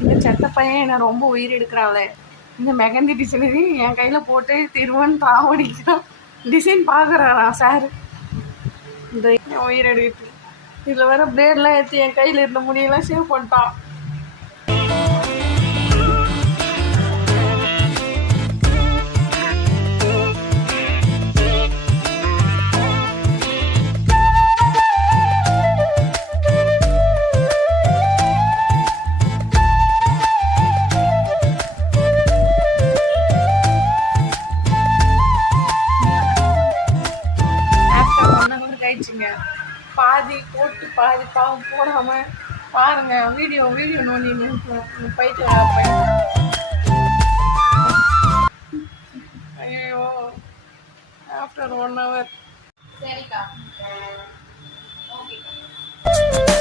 இந்த செத்த பையன் என்ன ரொம்ப உயிர் எடுக்கிறாளே. இந்த மெகந்தி டிசைனரி என் கையில் போட்டு திருவன் தாவடிக்கிறான். Design பார்க்குறானா sir. இந்த உயிர் எடுக்கிட்டு இதில் வேற பிளேட்லாம் ஏற்றி என் கையில் இருந்த முடியெல்லாம் சேவ் பண்ணிட்டான். ஆயிடுச்சுங்க. பாதி போட்டு பாதி பாவம் போடாம பாருங்க. வீடியோ நோண்டின்னு போயிட்டு ஐயோ ஆஃப்டர் 1 hour. சரிக்கா, ஓகேக்கா.